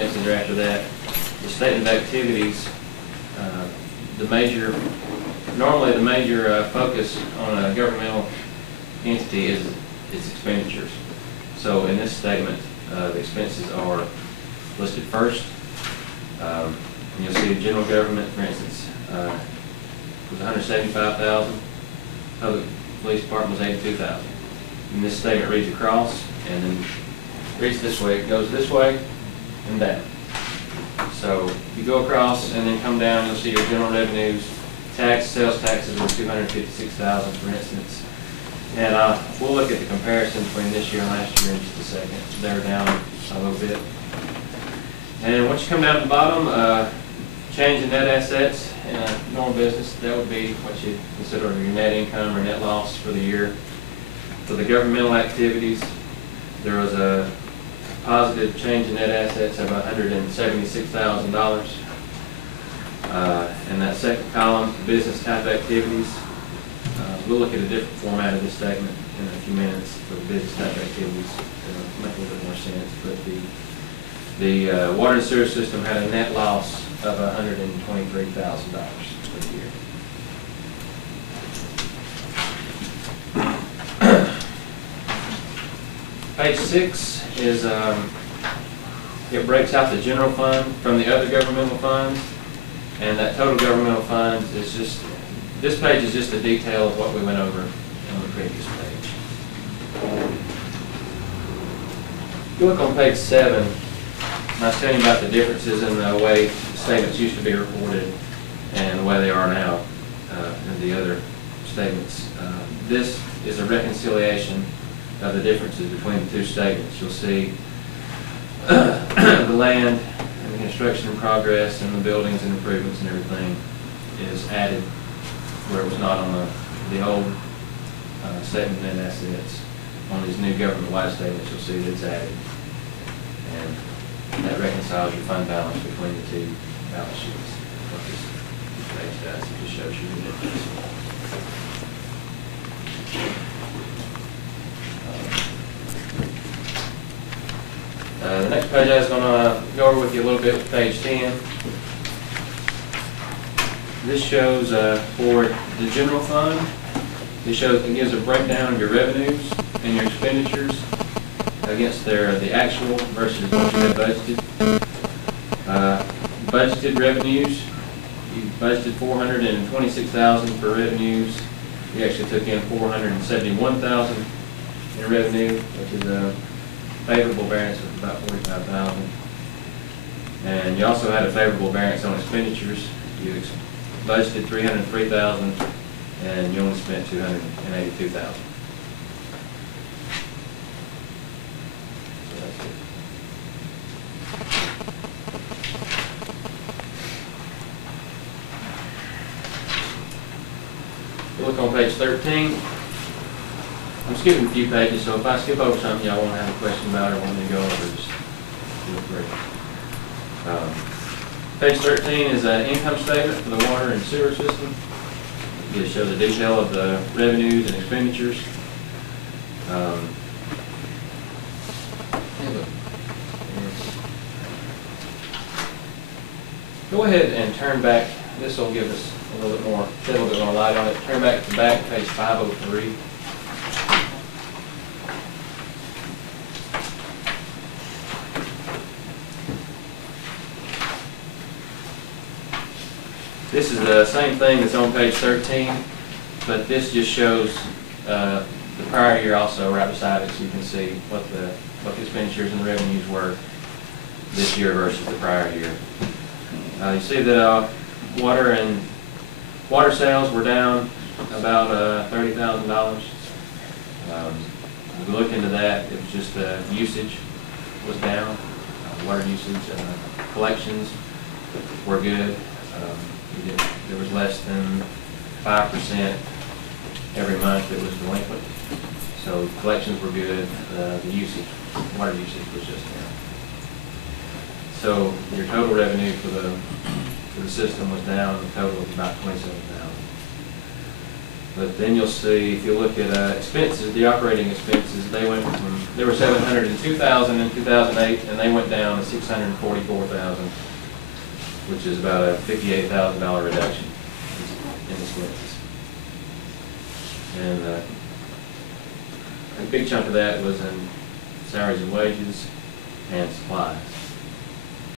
After that, the statement of activities, normally the major focus on a governmental entity is its expenditures. So in this statement, the expenses are listed first. And you'll see the general government, for instance, was $175,000. Public police department was $82,000. And this statement reads across and then reads this way. It goes this way and down. So you go across and then come down, you'll see your general revenues. Sales taxes were $256,000, for instance. And we'll look at the comparison between this year and last year in just a second. They're down a little bit. And once you come down to the bottom, change in net assets in a normal business, that would be what you consider your net income or net loss for the year. For the governmental activities, there was a positive change in net assets of $176,000. And that second column, business type activities, we'll look at a different format of this statement in a few minutes for the business type activities to make a little bit more sense. But the water and sewer system had a net loss of $123,000 for the year. Page 6 is, it breaks out the general fund from the other governmental funds, and that total governmental funds is just, this page is just a detail of what we went over on the previous page. If you look on page 7, I was telling you about the differences in the way statements used to be reported and the way they are now in the other statements. This is a reconciliation of the differences between the two statements. You'll see the land and the construction in progress and the buildings and improvements and everything is added where it was not on the old statement of net assets. On these new government-wide statements, you'll see that it's added. And that reconciles your fund balance between the two balance sheets. What this page does, it just shows you the difference. The next page I was going to go over with you a little bit with page 10. This shows for the general fund, it gives a breakdown of your revenues and your expenditures against the actual versus what you had budgeted. Budgeted revenues, you budgeted $426,000 for revenues. You actually took in $471,000 in revenue, which is a favorable variance of about $45,000. And you also had a favorable variance on expenditures. You budgeted $303,000 and you only spent $282,000. Look on page 13. I'm skipping a few pages, so if I skip over something y'all want to have a question about or want me to go over, just feel free. Page 13 is an income statement for the water and sewer system. It shows a detail of the revenues and expenditures. Go ahead and turn back. This will give us a little bit more, shed a little bit more light on it. Turn back to the back, page 503. This is the same thing that's on page 13, but this just shows the prior year also right beside it, so you can see what the expenditures and the revenues were this year versus the prior year. You see that water sales were down about $30,000. We looked into that. It was just usage was down, water usage. Collections were good. There was less than 5% every month that was delinquent. So collections were good. The water usage was just down. So your total revenue for the system was down a total of about $27,000. But then you'll see, if you look at expenses, the operating expenses, they went from, they were 702,000 in 2008, and they went down to 644,000, which is about a $58,000 reduction in expenses. And a big chunk of that was in salaries and wages and supplies.